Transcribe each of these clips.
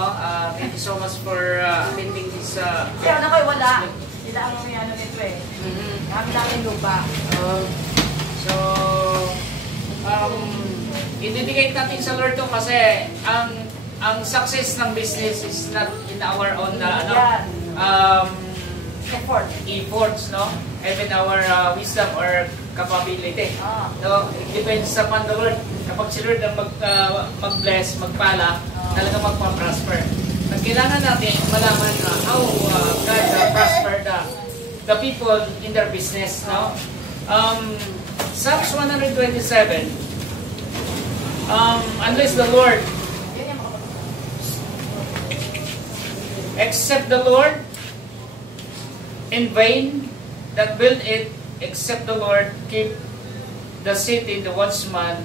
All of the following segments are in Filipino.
Thank you so much for attending this. Kaya na kayo wala. Sila ang may ano nito eh. Kami lang yung lupa. So, i-dedicate natin sa Lord to kasi ang success ng business is not in our own efforts, no? Even our wisdom or capability. No, it depends upon the Lord. Kapag si Lord ang mag-bless, magpala, talaga magpa-prosper. At kailangan natin malaman na how God prosper the people in their business, no? Psalms 127, unless the Lord, except the Lord in vain that build it, except the Lord keep the city, the watchman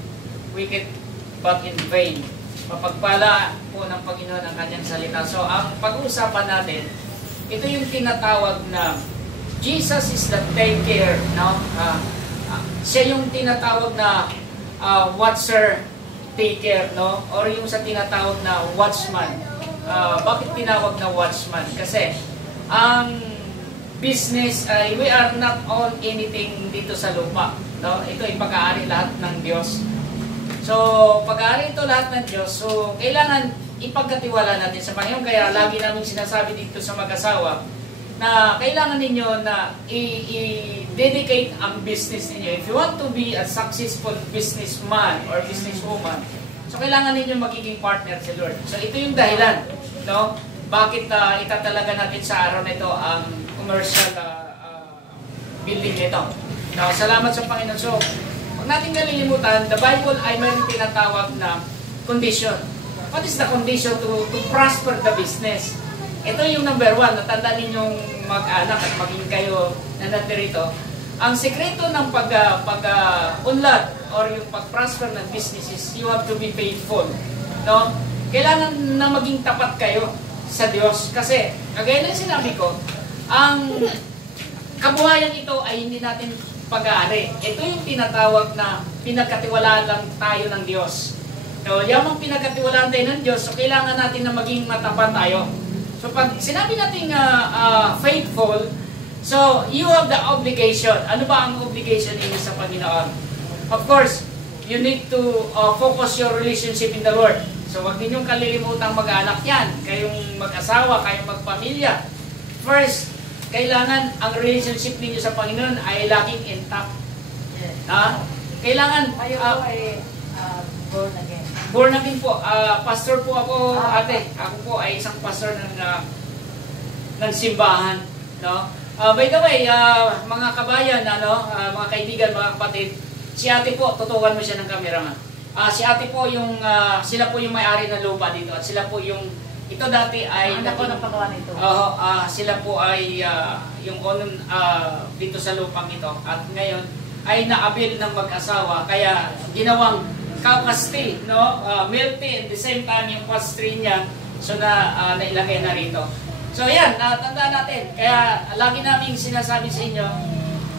wicked but in vain. Mapagpala po ng Panginoon ang kanyang salita. So, ang pag-uusapan natin, ito yung tinatawag na Jesus is the taker, no? Siya yung tinatawag na watcher, taker, no? Or yung sa tinatawag na watchman. Bakit tinawag na watchman? Kasi, ang business, we are not on anything dito sa lupa, no? Ito ay pag-aari lahat ng Diyos. So, pag-aari ito lahat ng Diyos, so kailangan ipagkatiwala natin sa Panginoon. Kaya lagi namin sinasabi dito sa mag-asawa na kailangan ninyo na i-dedicate ang business ninyo. If you want to be a successful businessman or businesswoman, so kailangan ninyo magiging partner si Lord. So, ito yung dahilan, no? Bakit itatalaga natin sa araw na ito ang commercial building nito. Now, salamat sa Panginoon. So, huwag natin kalilimutan, the Bible ay mayroong tinatawag na condition. What is the condition to prosper the business? Ito yung number one. Natandaan ninyong mag-anak at maging kayo na natirito. Ang sekreto ng pag-unlad or yung pag-prosper ng business is you have to be faithful. No? Kailangan na maging tapat kayo sa Diyos. Kasi, kagaya ng sinabi ko, ang kabuhayan ito ay hindi natin pag-aari. Ito yung tinatawag na pinagkatiwalaan lang tayo ng Diyos. So, yung pinagkatiwalaan tayo ng Diyos, so kailangan natin na maging matapat tayo. So, pag sinabi natin faithful, so you have the obligation. Ano ba ang obligation ninyo sa Panginoon? Of course, you need to focus your relationship in the Lord. So, wag ninyong kalilimutang mag-anak yan. Kayong mag-asawa, kayong magpamilya. First, kailangan ang relationship ninyo sa Panginoon ay laging intact. Yes. Kailangan Ayaw ko ay born again. Born again po. Pastor po ako, ate. Ako po ay isang pastor ng simbahan. No? By the way, mga kabayan, mga kaibigan, mga kapatid, si ate po, tutukan mo siya ng camera. Si ate po, sila po yung may-ari ng lupa dito. At sila po yung ito dati ay anak ko ng pagawa nito. Sila po ay yung onon dito sa lupang ito at ngayon ay naabil ng mag-asawa kaya ginawang kastil, no? Milty at the same time yung pastry niya so nailagay na rito. So yan, tandaan natin. Kaya lagi naming sinasabi sa inyo,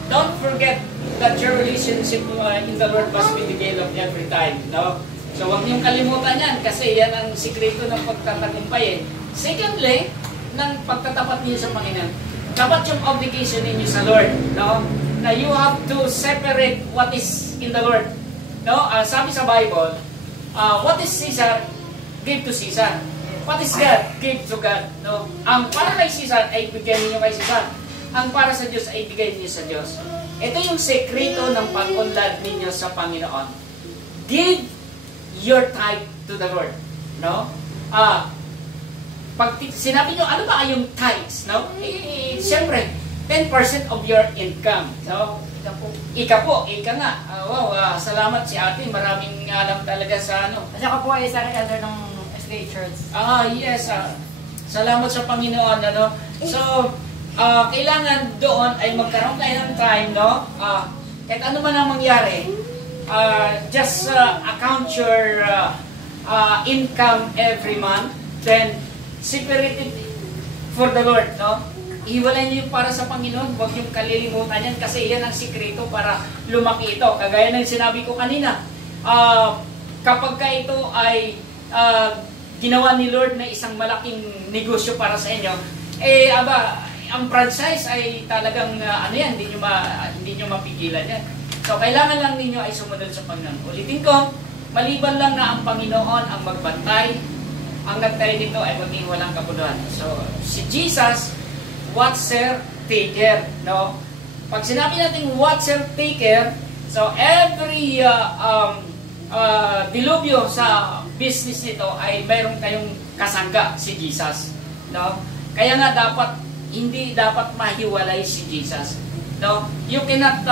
don't forget that your relationship in the Lord must be developed every time, no? So, huwag niyong kalimutan yan kasi yan ang sikreto ng pagtatagumpay. Secondly, ng pagtatapat niyo sa Panginoon, dapat yung obligation ninyo sa Lord, no? Na you have to separate what is in the Lord. No? Sabi sa Bible, what is Caesar, give to Caesar. What is God, give to God. No? Ang para kay Caesar ay bigyan niyo kay Caesar. Ang para sa Diyos ay bigay niyo sa Diyos. Ito yung sekreto ng pag-unlad ninyo sa Panginoon. Give your tithe to the Lord, no? Pag sinabi nyo, ano ba yung tithes, no? Siyempre, 10% of your income, no? Ika nga. Salamat si ate, maraming alam talaga sa ano. Kasi ako po ay isa elder ng SDA Church. Yes. Salamat sa Panginoon, ano? So, kailangan doon ay magkaroon kayo ng time, no? Kahit ano man ang mangyari, just account your income every month, then separate it for the Lord, no? Iwalay niyo para sa Panginoon, huwag yung kalilimutan yan kasi yan ang sikreto para lumaki ito. Kagaya ng sinabi ko kanina, kapag ka ito ay ginawa ni Lord na isang malaking negosyo para sa inyo, ang franchise ay talagang hindi nyo mapigilan yan. So, kailangan lang ninyo ay sumunod sa Panginoon. Ulitin ko, maliban lang na ang Panginoon ang magbantay, ang nagtayo dito ay maging walang kabuluhan. So, si Jesus, watcher, taker, no? Pag sinabi natin watcher, taker, so every dilubyo sa business nito ay mayroon kayong kasangga, si Jesus, no? Kaya nga hindi dapat mahiwalay si Jesus. No, you cannot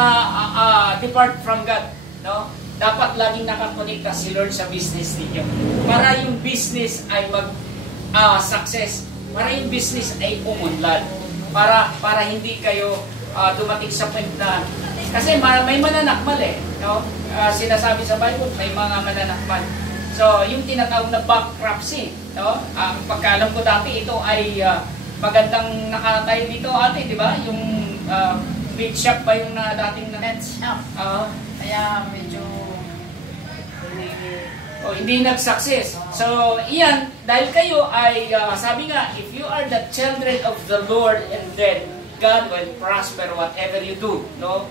depart from God. No, dapat laging nakakonekta si Lord sa business ninyo para yung business ay success, para yung business ay umunlad, para hindi kayo dumating sa point na kasi may mananakmal no? Sinasabi sa Bible may mga mananakmal. So yung tinatawag na bankruptcy, no? Pagkaalam ko dati ito ay magandang nakatayo dito ate, di ba? Yung big shop pa yung dating na nets. Kaya medyo hindi nag-success. So, iyan, dahil kayo ay, sabi nga, if you are the children of the Lord, and then God will prosper whatever you do. No?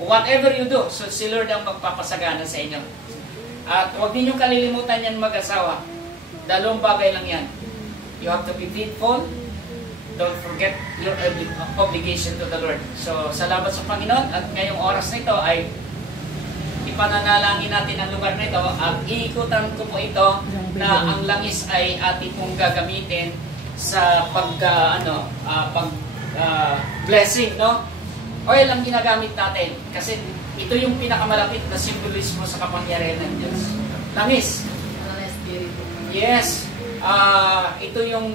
Whatever you do. So, si Lord ang magpapasagana sa inyo. At huwag ninyong kalilimutan yan mag-asawa. Dalawang bagay lang yan. You have to be faithful. Don't forget your obligation to the Lord. So, salamat sa Panginoon. At ngayong oras na ito ay ipananalangin natin ang lugar na ito. At iikutan ko po ito na ang langis ay ating pong gagamitin sa blessing, no? Oil ang ginagamit natin. Kasi ito yung pinakamalapit na simbolismo sa kapangyarihan ng Diyos. Langis. Yes. Ito yung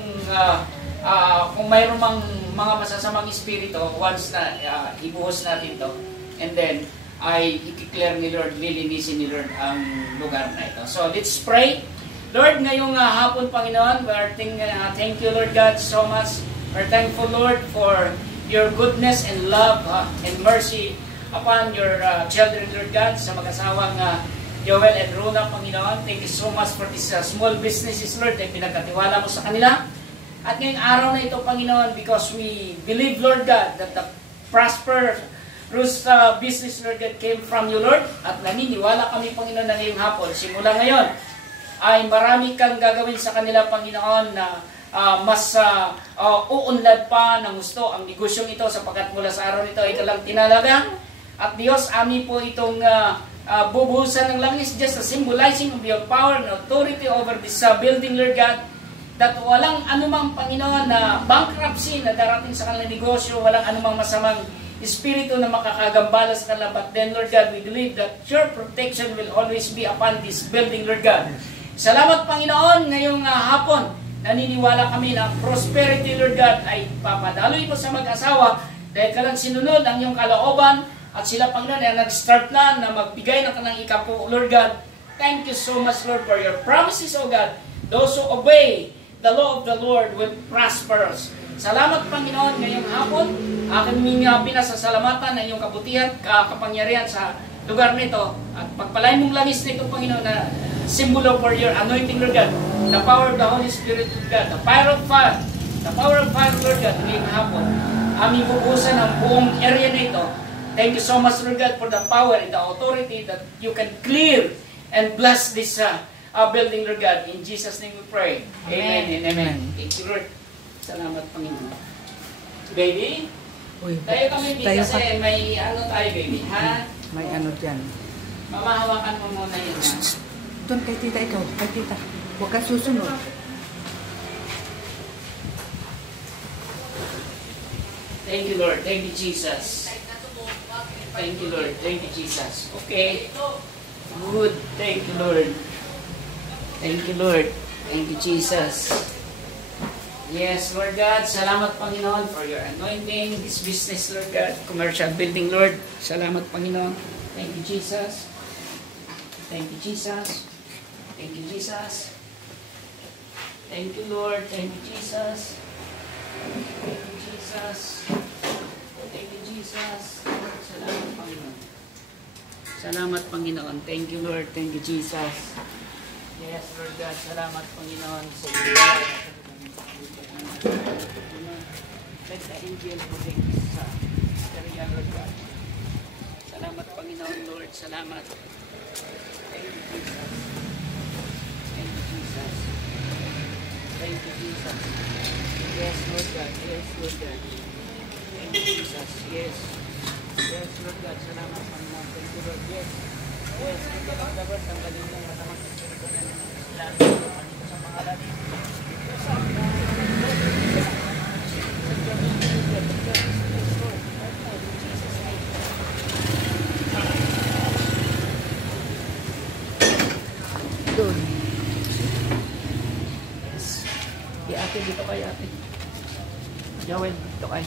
kung mayroong mga masasamang espiritu, once na ibuhos natin to, and then ay i-clear ni Lord, lilinisin ni Lord ang lugar na ito. So let's pray. Lord, ngayong hapon, Panginoon, we are thank you, Lord God, so much. We're thankful, Lord, for your goodness and love and mercy upon your children, Lord God, sa mag-asawang Joel and Rona, Panginoon. Thank you so much for these small businesses, Lord, na pinagkatiwala mo sa kanila. At ngayong araw na ito, Panginoon, because we believe, Lord God, that the prosperous business, Lord God, came from you, Lord. At naniniwala kami, Panginoon, na ngayong hapon, simula ngayon, ay marami kang gagawin sa kanila, Panginoon, na mas uunlad pa ng gusto ang negosyong ito sapagkat mula sa araw nito ay kalang tinalaga. At Diyos, amin po itong bubuhusan ng langis, just symbolizing of your power and authority over this building, Lord God. That walang anumang, Panginoon, na bankruptcy na darating sa kanilang negosyo, walang anumang masamang espiritu na makakagambala sa kanila. But then, Lord God, we believe that your protection will always be upon this building, Lord God. Salamat, Panginoon, ngayong hapon. Naniniwala kami na prosperity, Lord God, ay papadaloy mo sa mag-asawa dahil ka lang sinunod ang iyong kalooban at sila, Panginoon, ay nag-start na magbigay ng kanang ikapo, Lord God. Thank you so much, Lord, for your promises, O God. Those who obey the law of the Lord will prosper us. Salamat, Panginoon, ngayong hapon. Aking pinasasalamatan na iyong kabutihan, kapangyarihan sa lugar nito. At pagpalain mong langis nito, Panginoon, na symbol for your anointing, Lord God. The power of the Holy Spirit, Lord God. The power of fire. The power of fire, Lord God, ngayong hapon. Aming bubusan ang buong area nito. Thank you so much, Lord God, for the power and the authority that you can clear and bless this building, Lord God. In Jesus' name we pray. Amen and amen. Thank you, Lord. Salamat, Panginoon. Baby, tayo kami dito kasi may tayo, baby, ha? May dyan. Mamahawakan mo muna yun, ha? Doon kay tita, ikaw. Kay tita. Huwag ka susunod. Thank you, Lord. Thank you, Jesus. Thank you, Lord. Thank you, Jesus. Okay. Good. Thank you, Lord. Thank you, Lord. Thank you, Jesus. Yes, Lord God. Salamat, Panginoon, for your anointing, this business, Lord God. Commercial building, Lord. Salamat, Panginoon. Thank you, Jesus. Thank you, Jesus. Thank you, Jesus. Thank you, Lord. Thank you, Jesus. Thank you, Jesus. Thank you, Jesus. Salamat, Panginoon. Salamat, Panginoon. Thank you, Lord. Thank you, Jesus. Yes, Lord God. Salamat, Panginoon, sa iyo. Let the angel protect sa area, Lord God. Salamat, Panginoon, Lord. Salamat. Thank you, Jesus. Thank you, Jesus. Thank you, Jesus. Yes, Lord God. Yes, Lord God. Thank you, Jesus. Yes. Yes, Lord God. Salamat, Panginoon. Thank you, Lord. Yes. Yes, Lord God. Ang dapat, ang galing ng matamang espiritu na lahat dito sa pangalan ni Doon. Yes. Di ate, dito kayo ate. Joel, dito kayo.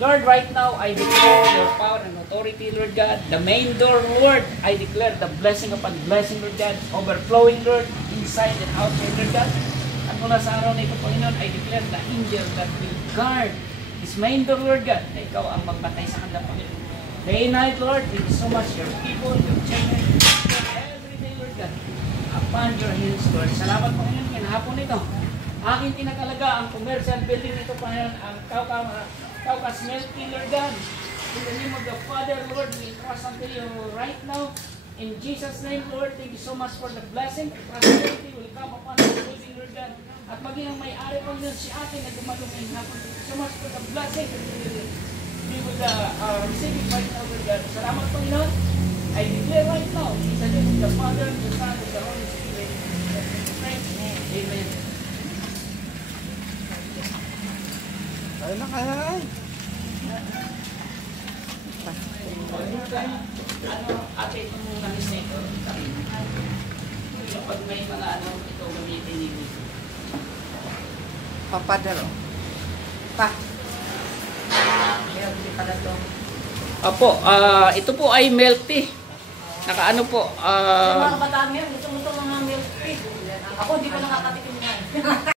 Lord, right now, I declare your power and authority, Lord God. The main door, Lord, I declare the blessing upon blessing, Lord God. Overflowing, Lord, inside and outside, Lord God. At mula sa araw na ito, Panginoon, I declare the angel that will guard this main door, Lord God, na ikaw ang magbantay sa kanila, Panginoon. Day and night, Lord, thank you so much, your people, your children, every day, Lord God, upon your hands, Lord. Salamat, Panginoon, ngayon hapon ito. Aking tinatalaga ang commercial building nito, Panginoon, ang Kaukas Melty, Lord God. In the name of the Father, Lord, we trust unto you right now. In Jesus' name, Lord, thank you so much for the blessing. Prosperity will come upon this building, Lord God. At maging ang may-ari, Panginoon, si atin na dumalong ngayong hapon. Thank you so much for the blessing. We will receive it right now, Lord God. Salamat, Panginoon. I declare right now, in the name of the Father, the Son, and the Holy Spirit. Amen. Ay, nakay. Ano, ate, itong namis na ito, kapag may mga ano, ito gamitin ninyo. Papadalo. Pa. Meron din pala to. Apo, ito po ay milk tea. Nakaano po, Yung mga kabataan ngayon, gusto mo itong mga milk tea. Ako, hindi ko nakakatikim yan.